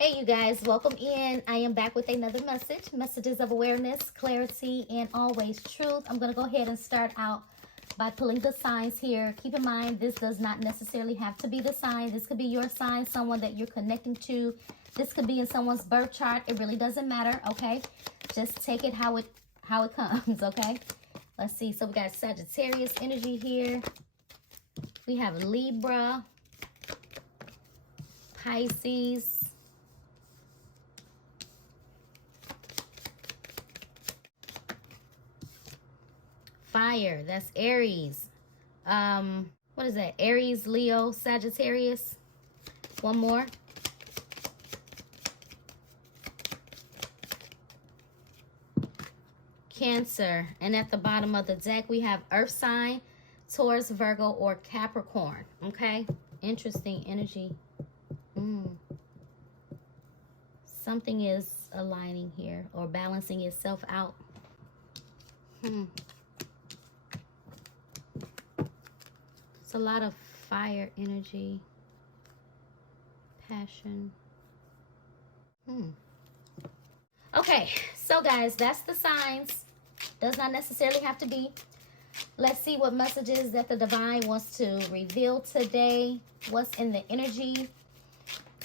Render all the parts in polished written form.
Hey you guys, welcome in. I am back with another messages of awareness, clarity, and always truth. I'm going to go ahead and start out by pulling the signs here. Keep in mind, this does not necessarily have to be the sign. This could be your sign, someone that you're connecting to. This could be in someone's birth chart. It really doesn't matter, okay? Just take it how it comes, okay? Let's see. So we got Sagittarius energy here. We have Libra, Pisces, fire, that's Aries. What is that? Aries, Leo, Sagittarius. One more. Cancer. And at the bottom of the deck, we have Earth sign, Taurus, Virgo, or Capricorn. Okay? Interesting energy. Something is aligning here or balancing itself out. It's a lot of fire energy, passion. Okay, so guys, that's the signs. Does not necessarily have to be. Let's see what messages that the divine wants to reveal today. What's in the energy?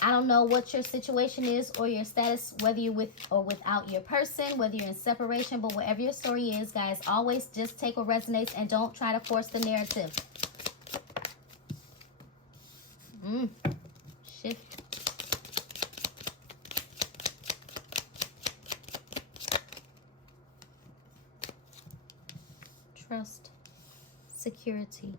I don't know what your situation is or your status, whether you're with or without your person, whether you're in separation, but whatever your story is, guys, always just take what resonates and don't try to force the narrative. Shift. Trust. Security.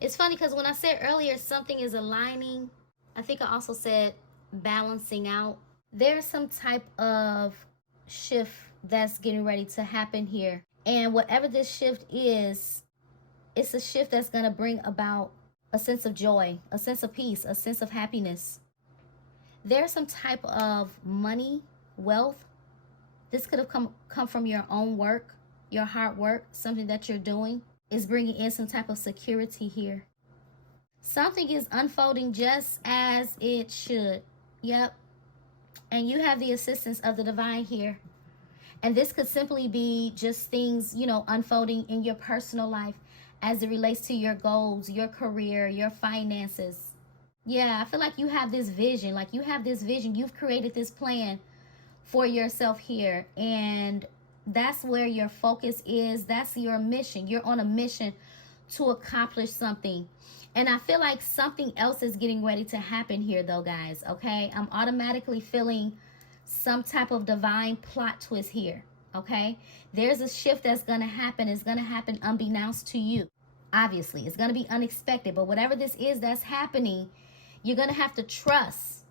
It's funny because when I said earlier something is aligning, I think I also said balancing out. There's some type of shift that's getting ready to happen here. And whatever this shift is, it's a shift that's going to bring about a sense of joy, a sense of peace, a sense of happiness. There's some type of money, wealth. This could have come from your own work, your hard work, something that you're doing is bringing in some type of security here. Something is unfolding just as it should. Yep. And you have the assistance of the divine here. And this could simply be just things, you know, unfolding in your personal life as it relates to your goals, your career, your finances. Yeah, I feel like you have this vision. Like you have this vision. You've created this plan for yourself here. And that's where your focus is. That's your mission. You're on a mission to accomplish something. And I feel like something else is getting ready to happen here though, guys. Okay, I'm automatically feeling some type of divine plot twist here. Okay, there's a shift that's going to happen. It's going to happen unbeknownst to you. Obviously, it's going to be unexpected. But whatever this is that's happening, you're going to have to trust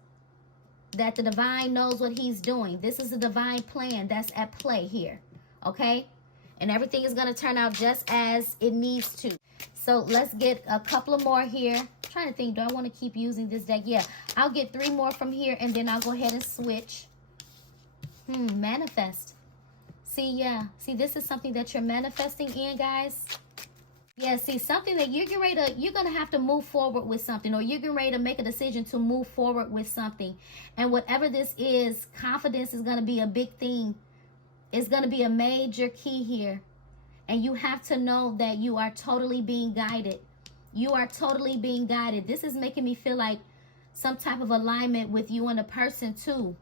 that the divine knows what he's doing. This is a divine plan that's at play here. Okay, and everything is going to turn out just as it needs to. So let's get a couple of more here. I'm trying to think, do I want to keep using this deck? Yeah, I'll get 3 more from here and then I'll go ahead and switch. Manifest. See, yeah. See, this is something that you're manifesting in, guys. Yeah, see, something that you're going to have to move forward with something, or you're getting ready to make a decision to move forward with something. And whatever this is, confidence is going to be a big thing. It's going to be a major key here. And you have to know that you are totally being guided. You are totally being guided. This is making me feel like some type of alignment with you and the person too.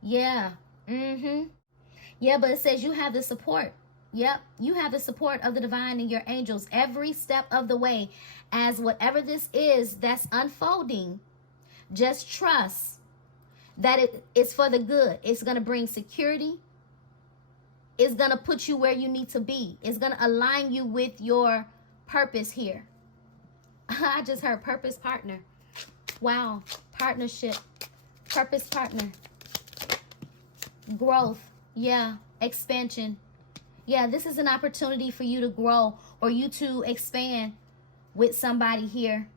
Yeah. Yeah, but it says you have the support. Yep. You have the support of the divine and your angels every step of the way. As whatever this is that's unfolding, just trust that it's for the good. It's going to bring security. It's going to put you where you need to be. It's going to align you with your purpose here. I just heard purpose partner. Wow. Partnership. Purpose partner. Growth. Yeah. Expansion. Yeah, this is an opportunity for you to grow or you to expand with somebody here.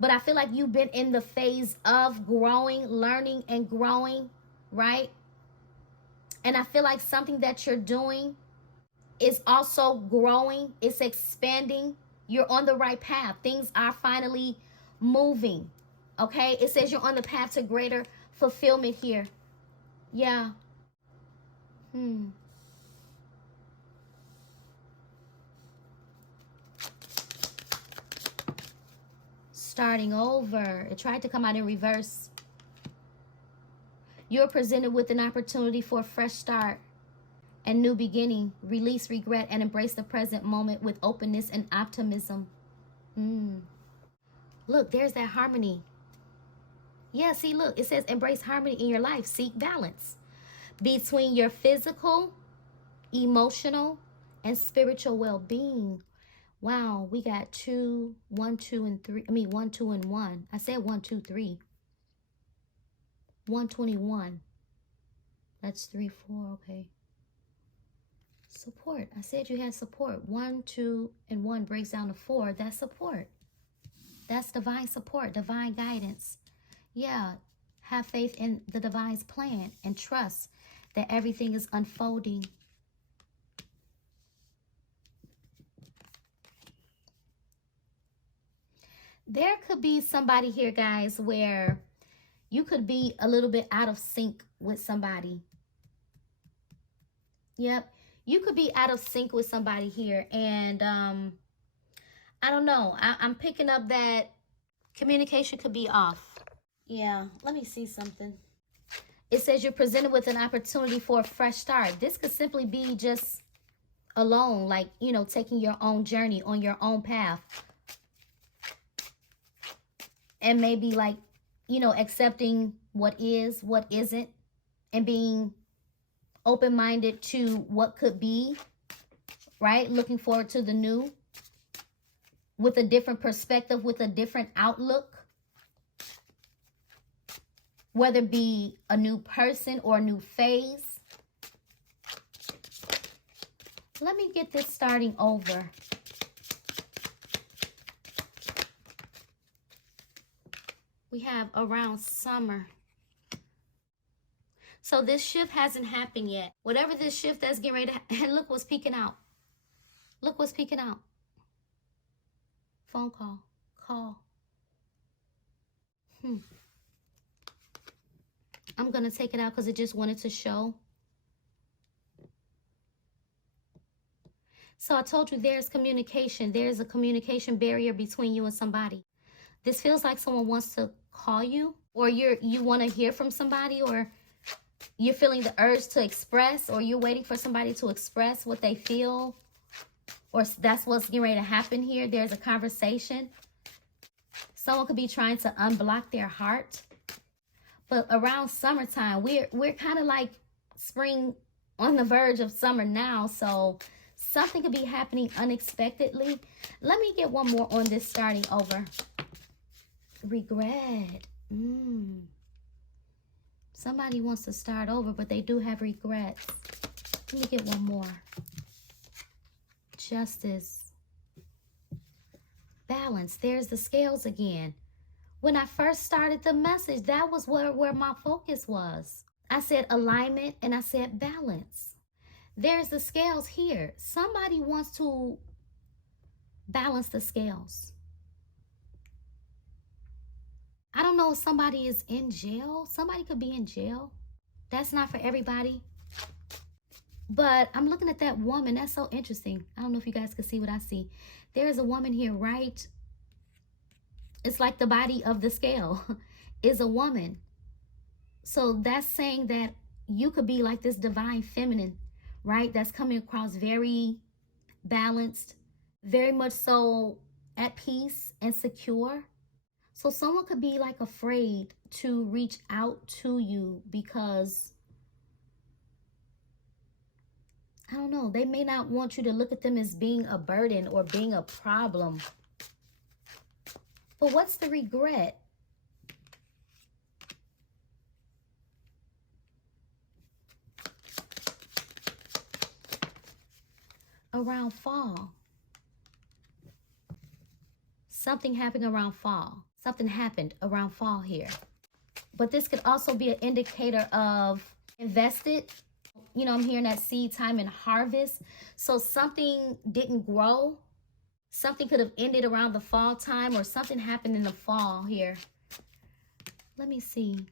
But I feel like you've been in the phase of growing, learning and growing, right? And I feel like something that you're doing is also growing. It's expanding. You're on the right path. Things are finally moving. Okay? It says you're on the path to greater fulfillment here. Yeah. Starting over. It tried to come out in reverse. You're presented with an opportunity for a fresh start and new beginning. Release regret and embrace the present moment with openness and optimism. Look, there's that harmony. Yeah, see, look, it says embrace harmony in your life. Seek balance between your physical, emotional, and spiritual well-being. Wow, we got 2, 1, 2, and 3. I mean, 1, 2, and 1. I said 1, 2, 3. 121. That's 3, 4. Okay. Support. I said you had support. 1, 2, and 1 breaks down to 4. That's support. That's divine support, divine guidance. Yeah. Have faith in the divine's plan and trust that everything is unfolding. There could be somebody here, guys, where you could be a little bit out of sync with somebody. Yep. You could be out of sync with somebody here. And I don't know. I'm picking up that communication could be off. Yeah. Let me see something. It says you're presented with an opportunity for a fresh start. This could simply be just alone, like, you know, taking your own journey on your own path. And maybe like, you know, accepting what is, what isn't, and being open-minded to what could be, right? Looking forward to the new with a different perspective, with a different outlook, whether it be a new person or a new phase. Let me get this starting over. We have around summer. So this shift hasn't happened yet. Whatever this shift that's getting ready to happen, and look what's peeking out. Look what's peeking out. Phone call. Call. I'm going to take it out because it just wanted to show. So I told you there's communication. There's a communication barrier between you and somebody. This feels like someone wants to call you, or you want to hear from somebody, or you're feeling the urge to express, or you're waiting for somebody to express what they feel, or that's what's getting ready to happen here. There's a conversation. Someone could be trying to unblock their heart. But around summertime, we're kind of like spring, on the verge of summer now, so something could be happening unexpectedly. Let me get one more on this starting over. Regret. Somebody wants to start over, but they do have regrets. Let me get one more. Justice. Balance. There's the scales again. When I first started the message, that was where my focus was. I said alignment and I said balance. There's the scales here. Somebody wants to balance the scales. I don't know if somebody is in jail. Somebody could be in jail. That's not for everybody. But I'm looking at that woman. That's so interesting. I don't know if you guys can see what I see. There's a woman here, right? It's like the body of the scale is a woman. So that's saying that you could be like this divine feminine, right? That's coming across very balanced, very much so at peace and secure. So someone could be like afraid to reach out to you because, I don't know, they may not want you to look at them as being a burden or being a problem. But what's the regret? Around fall. Something happened around fall. Something happened around fall here. But this could also be an indicator of invested you know, I'm hearing that seed time and harvest. So something didn't grow. Something could have ended around the fall time, or something happened in the fall here. Let me see.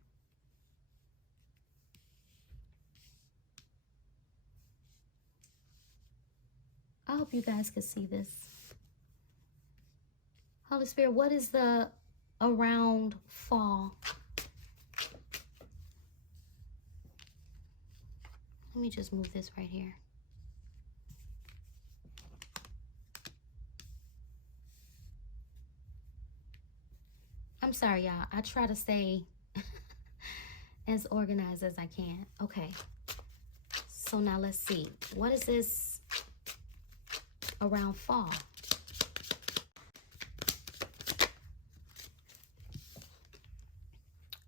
I hope you guys could see this. Holy Spirit, what is the around fall? Let me just move this right here. I'm sorry, y'all. I try to stay as organized as I can. Okay. So now let's see. What is this around fall?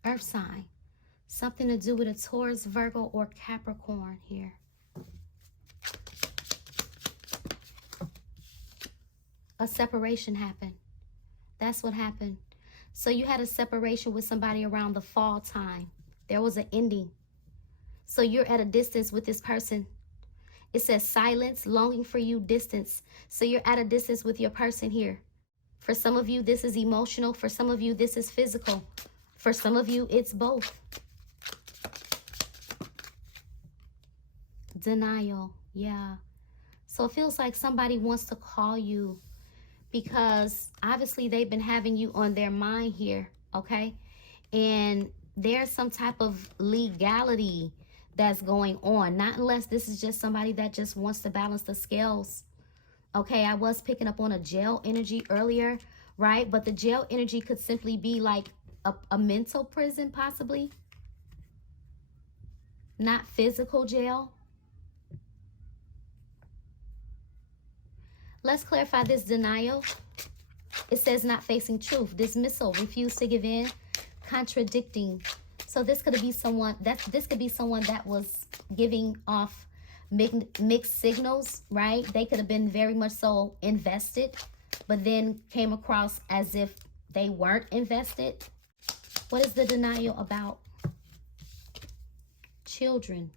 Earth sign. Something to do with a Taurus, Virgo, or Capricorn here. A separation happened. That's what happened. So you had a separation with somebody around the fall time. There was an ending. So you're at a distance with this person. It says silence, longing for you, distance. So you're at a distance with your person here. For some of you, this is emotional. For some of you, this is physical. For some of you, it's both. Denial. Yeah. So it feels like somebody wants to call you, because obviously they've been having you on their mind here, okay? And there's some type of legality that's going on. Not unless this is just somebody that just wants to balance the scales. Okay, I was picking up on a jail energy earlier, right? But the jail energy could simply be like a mental prison, possibly. Not physical jail. Let's clarify this denial. It says not facing truth, dismissal, refuse to give in, contradicting. So this could be someone that was giving off mixed signals, right? They could have been very much so invested, but then came across as if they weren't invested. What is the denial about? Children,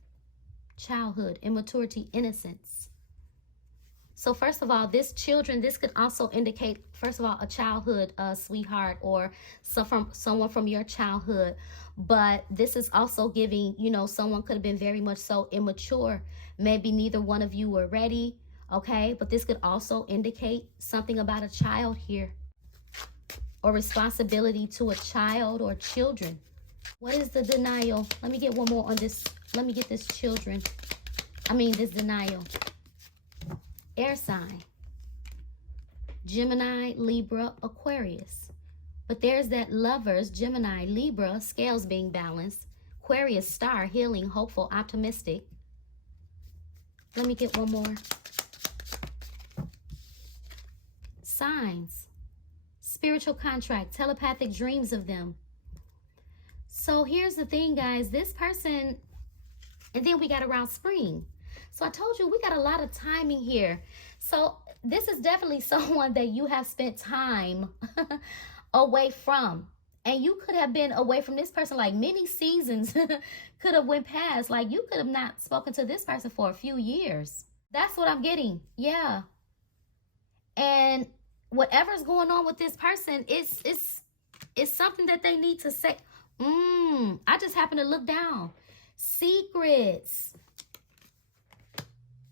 childhood, immaturity, innocence. So first of all, this could also indicate, first of all, a childhood sweetheart, or someone from your childhood. But this is also giving, you know, someone could have been very much so immature. Maybe neither one of you were ready, okay? But this could also indicate something about a child here, or responsibility to a child or children. What is the denial? Let me get one more on this. Let me get this this denial. Air sign. Gemini, Libra, Aquarius. But there's that Lovers, Gemini, Libra, scales being balanced. Aquarius, star, healing, hopeful, optimistic. Let me get one more. Signs. Spiritual contract, telepathic dreams of them. So here's the thing, guys. This person, and then we got around spring. So I told you we got a lot of timing here. So this is definitely someone that you have spent time away from. And you could have been away from this person like many seasons could have went past. Like you could have not spoken to this person for a few years. That's what I'm getting. Yeah. And whatever's going on with this person, it's something that they need to say. I just happen to look down. Secrets.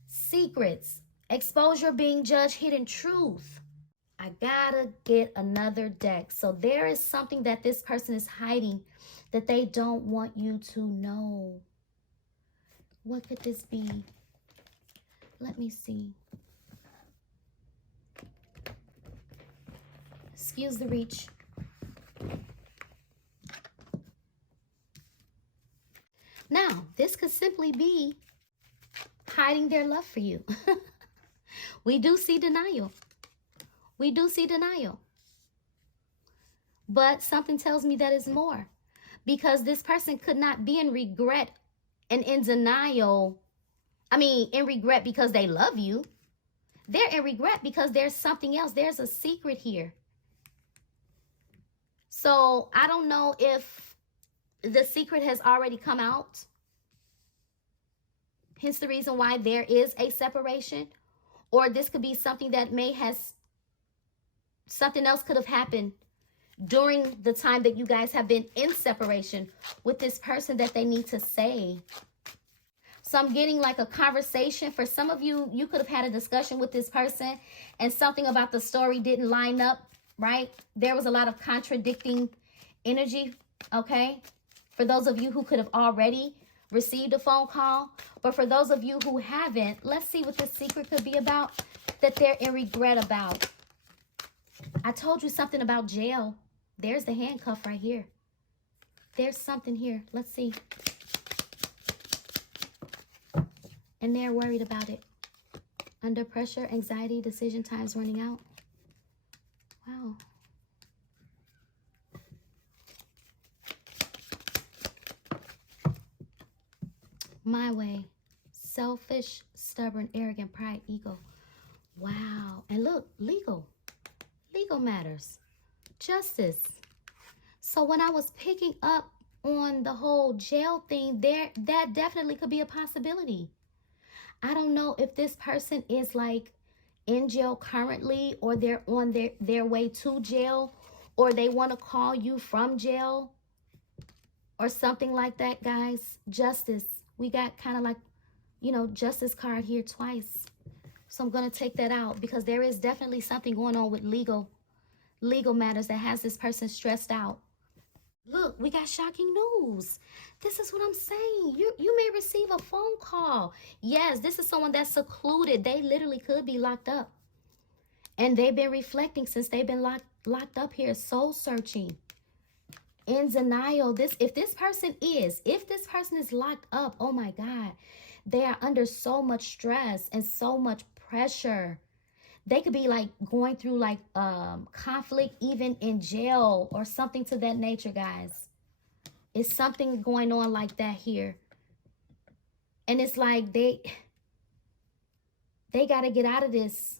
Secrets. Exposure, being judged, hidden truth. I gotta get another deck. So there is something that this person is hiding that they don't want you to know. What could this be? Let me see. Excuse the reach. Now, this could simply be hiding their love for you. We do see denial. We do see denial. But something tells me that is more. Because this person could not be in regret and in denial. I mean, in regret because they love you. They're in regret because there's something else. There's a secret here. So I don't know if the secret has already come out. Hence the reason why there is a separation. Or this could be something that something else could have happened during the time that you guys have been in separation with this person that they need to say. So I'm getting like a conversation. For some of you, you could have had a discussion with this person and something about the story didn't line up, right? There was a lot of contradicting energy, okay? For those of you who could have already received a phone call, but for those of you who haven't, let's see what this secret could be about that they're in regret about. I told you something about jail. There's the handcuff right here. There's something here. Let's see. And they're worried about it. Under pressure, anxiety, decision times running out. Wow. My way. Selfish, stubborn, arrogant, pride, ego. Wow. And look, legal. Legal matters. Justice. So when I was picking up on the whole jail thing, that definitely could be a possibility. I don't know if this person is like in jail currently, or they're on their way to jail, or they want to call you from jail or something like that, guys. Justice. We got kind of like, you know, justice card here twice. So I'm going to take that out because there is definitely something going on with legal matters that has this person stressed out. Look, we got shocking news. This is what I'm saying. You may receive a phone call. Yes, this is someone that's secluded. They literally could be locked up. And they've been reflecting since they've been locked up here, soul searching, in denial. If this person is locked up, oh my God, they are under so much stress and so much pressure. They could be like going through like conflict even in jail or something to that nature, guys. It's something going on like that here. And it's like they got to get out of this.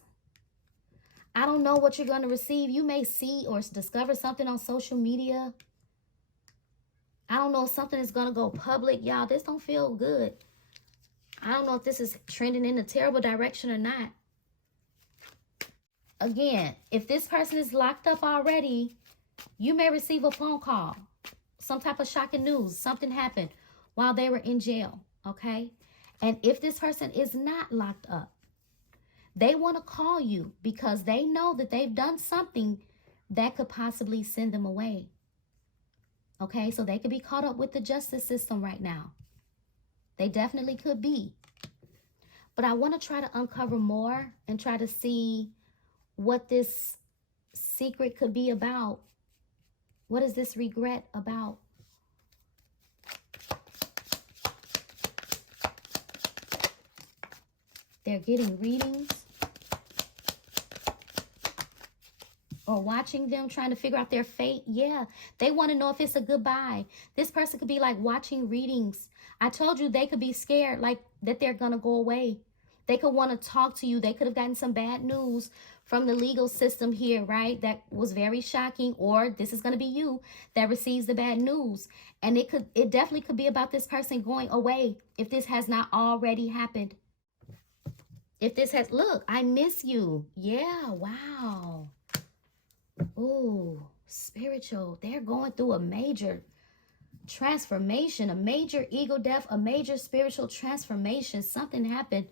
I don't know what you're going to receive. You may see or discover something on social media. I don't know if something is going to go public. Y'all, this don't feel good. I don't know if this is trending in a terrible direction or not. Again, if this person is locked up already, you may receive a phone call. Some type of shocking news. Something happened while they were in jail, okay? And if this person is not locked up, they want to call you because they know that they've done something that could possibly send them away. Okay, so they could be caught up with the justice system right now. They definitely could be. But I want to try to uncover more and try to see what this secret could be about. What is this regret about? They're getting readings or watching them, trying to figure out their fate. Yeah, they want to know if it's a goodbye. This person could be like watching readings. I told you they could be scared, like that they're going to go away. They could want to talk to you. They could have gotten some bad news from the legal system here, right? That was very shocking. Or this is going to be you that receives the bad news. And it definitely could be about this person going away if this has not already happened. If this has, look, I miss you. Yeah, wow. Ooh, spiritual. They're going through a major transformation, a major ego death, a major spiritual transformation. Something happened.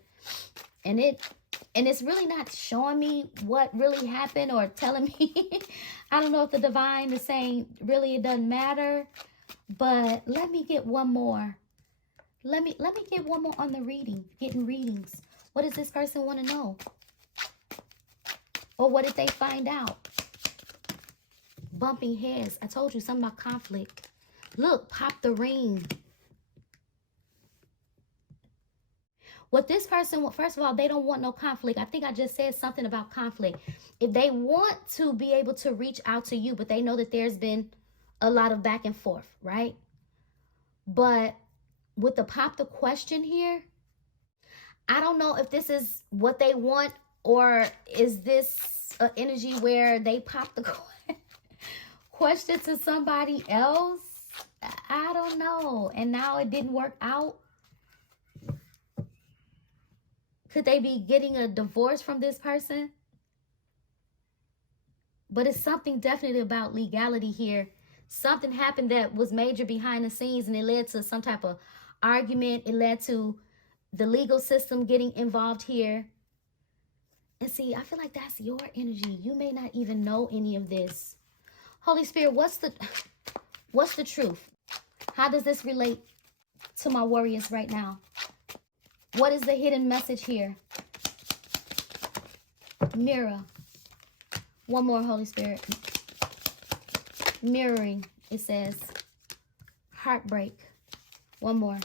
And it's really not showing me what really happened or telling me. I don't know if the divine is saying really it doesn't matter. But let me get one more. Let me get one more on the reading. Getting readings. What does this person want to know? Or what did they find out? Bumping heads. I told you something about conflict. Look, pop the ring. What this person, first of all, they don't want no conflict. I think I just said something about conflict. If they want to be able to reach out to you, but they know that there's been a lot of back and forth, right? But with the pop the question here, I don't know if this is what they want, or is this an energy where they pop the question to somebody else? I don't know. And now it didn't work out. Could they be getting a divorce from this person? But it's something definitely about legality here. Something happened that was major behind the scenes, and it led to some type of argument. It led to the legal system getting involved here. And see, I feel like that's your energy. You may not even know any of this. Holy Spirit, what's the truth? How does this relate to my warriors right now? What is the hidden message here? Mirror. One more, Holy Spirit. Mirroring, it says. Heartbreak. One more.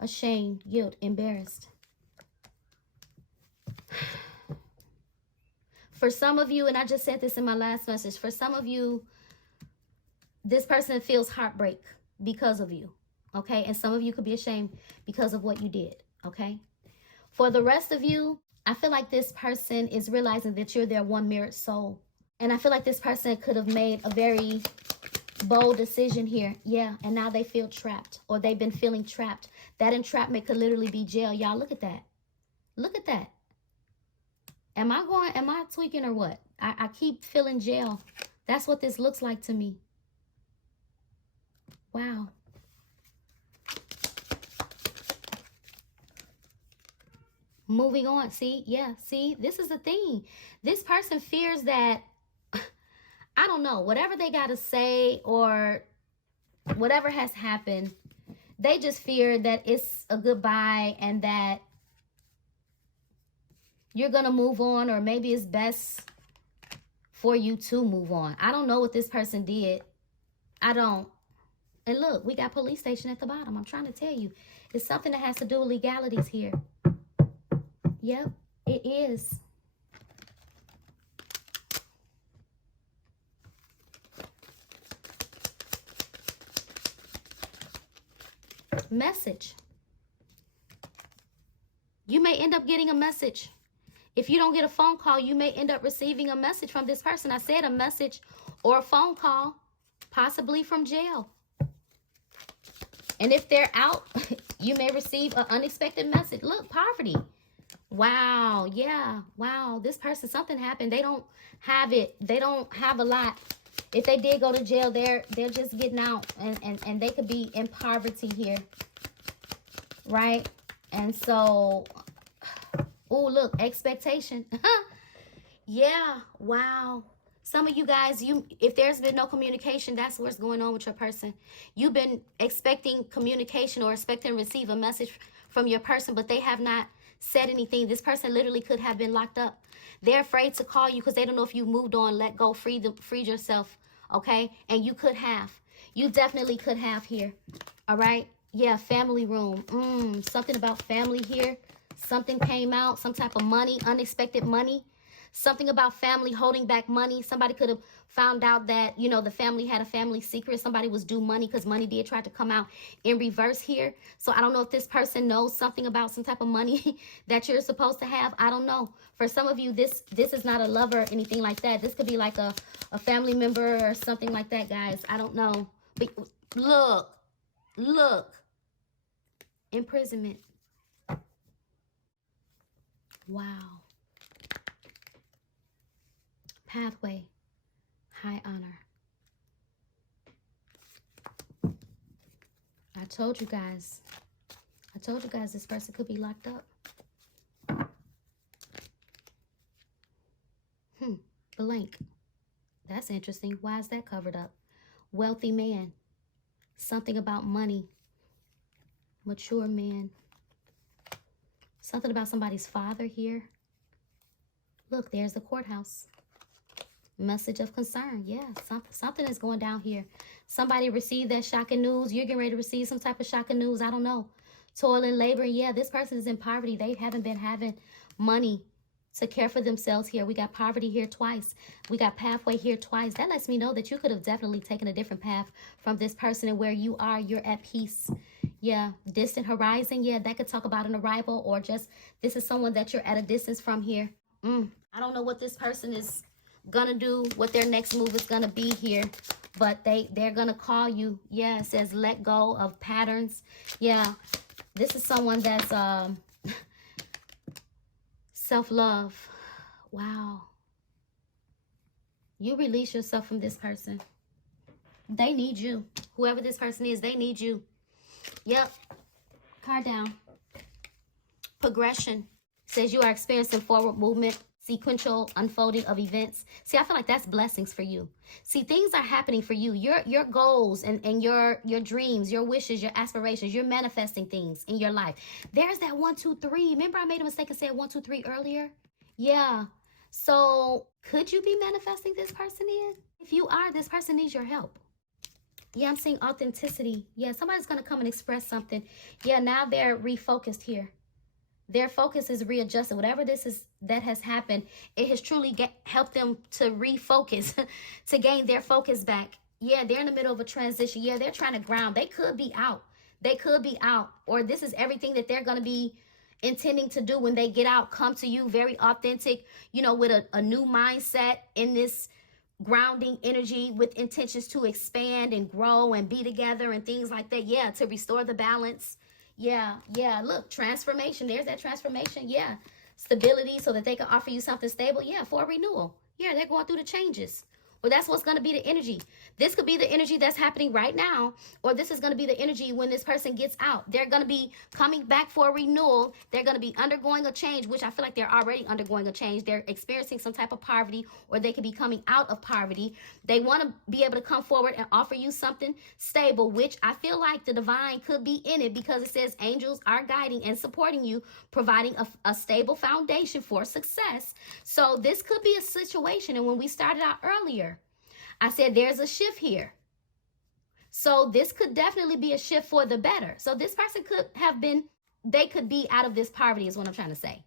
Ashamed, guilt, embarrassed. For some of you, and I just said this in my last message, for some of you, this person feels heartbreak because of you, okay? And some of you could be ashamed because of what you did, okay? For the rest of you, I feel like this person is realizing that you're their one mirrored soul. And I feel like this person could have made a very bold decision here. Yeah, and now they feel trapped, or they've been feeling trapped. That entrapment could literally be jail. Y'all, look at that. Look at that. Am I tweaking or what? I keep feeling jail. That's what this looks like to me. Wow. Moving on. See, yeah, see, this is the thing. This person fears that, I don't know, whatever they got to say or whatever has happened, they just fear that it's a goodbye and that you're going to move on, or maybe it's best for you to move on. I don't know what this person did. I don't. And look, we got police station at the bottom. I'm trying to tell you. It's something that has to do with legalities here. Yep, it is. Message. You may end up getting a message. If you don't get a phone call, you may end up receiving a message from this person. I said a message or a phone call, possibly from jail. And if they're out, you may receive an unexpected message. Look, poverty. Wow. Yeah. Wow. This person, something happened. They don't have it. They don't have a lot. If they did go to jail, they're just getting out, and they could be in poverty here. Right? And so, oh, look, expectation. Yeah. Wow. Some of you guys, if there's been no communication, that's what's going on with your person. You've been expecting communication or expecting to receive a message from your person, but they have not said anything. This person literally could have been locked up. They're afraid to call you because they don't know if you moved on, let go, freed yourself, okay? And you could have. You definitely could have here, all right? Yeah, family room. Something about family here. Something came out, some type of money, unexpected money. Something about family holding back money. Somebody could have found out that, you know, the family had a family secret. Somebody was due money because money did try to come out in reverse here. So I don't know if this person knows something about some type of money that you're supposed to have. I don't know. For some of you, this is not a lover or anything like that. This could be like a family member or something like that, guys. I don't know. But look. Imprisonment. Wow. Pathway. High honor. I told you guys this person could be locked up. Blank. That's interesting. Why is that covered up? Wealthy man. Something about money. Mature man. Something about somebody's father here. Look, there's the courthouse. Message of concern. Yeah, something is going down here. Somebody received that shocking news. You're getting ready to receive some type of shocking news. I don't know. Toil and labor. Yeah, this person is in poverty. They haven't been having money to care for themselves here. We got poverty here twice. We got pathway here twice. That lets me know that you could have definitely taken a different path from this person, and where you are, you're at peace. Yeah, distant horizon. Yeah, that could talk about an arrival, or just this is someone that you're at a distance from here. I don't know what this person is gonna do, what their next move is gonna be here, but they're gonna call you. Yeah, it says let go of patterns. Yeah, This is someone that's self-love. Wow. You release yourself from this person. They need you. Whoever this person is, they need you. Yep. Card down. Progression. Says you are experiencing forward movement, sequential unfolding of events. See, I feel like that's blessings for you. See, things are happening for you. Your goals and your dreams, your wishes, your aspirations, you're manifesting things in your life. There's that 1, 2, 3. Remember I made a mistake and said 1, 2, 3 earlier? Yeah. So could you be manifesting this person in? If you are, this person needs your help. Yeah, I'm seeing authenticity. Yeah, somebody's going to come and express something. Yeah, now they're refocused here. Their focus is readjusted. Whatever this is that has happened, it has truly helped them to refocus, to gain their focus back. Yeah, they're in the middle of a transition. Yeah, they're trying to ground. They could be out. They could be out. Or this is everything that they're going to be intending to do when they get out. Come to you very authentic, you know, with a new mindset in this grounding energy, with intentions to expand and grow and be together and things like that. Yeah, to restore the balance. Yeah, look, transformation. There's that transformation. Yeah, stability so that they can offer you something stable. Yeah, for a renewal. Yeah, they're going through the changes. Well, that's what's going to be the energy. This could be the energy that's happening right now, or this is going to be the energy when this person gets out. They're going to be coming back for a renewal. They're going to be undergoing a change, which I feel like they're already undergoing a change. They're experiencing some type of poverty, or they could be coming out of poverty. They want to be able to come forward and offer you something stable, which I feel like the divine could be in it, because it says angels are guiding and supporting you, providing a stable foundation for success. So this could be a situation. And when we started out earlier, I said there's a shift here. So this could definitely be a shift for the better. So this person they could be out of this poverty is what I'm trying to say.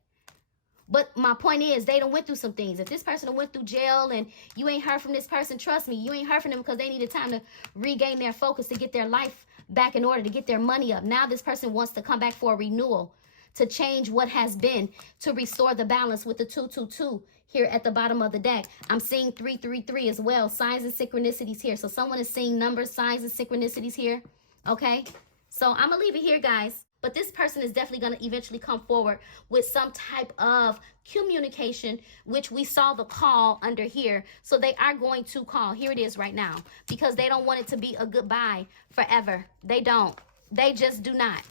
But my point is, they done went through some things. If this person went through jail and you ain't heard from this person, trust me, you ain't heard from them because they needed time to regain their focus, to get their life back in order, to get their money up. Now this person wants to come back for a renewal, to change what has been, to restore the balance with the 222 here at the bottom of the deck. I'm seeing 333 as well, signs and synchronicities here. So someone is seeing numbers, signs, and synchronicities here. Okay, so I'm gonna leave it here, guys. But this person is definitely going to eventually come forward with some type of communication, which we saw the call under here. So they are going to call. Here it is right now, because they don't want it to be a goodbye forever. They don't. They just do not.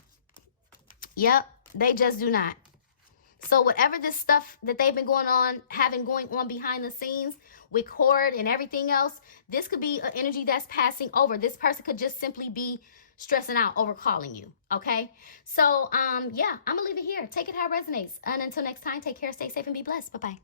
Yep, they just do not. So whatever this stuff that they've been going on behind the scenes with court and everything else, this could be an energy that's passing over. This person could just simply be stressing out over calling you. Okay, so yeah, I'm gonna leave it here. Take it how it resonates, and until next time, take care, stay safe, and be blessed. Bye-bye.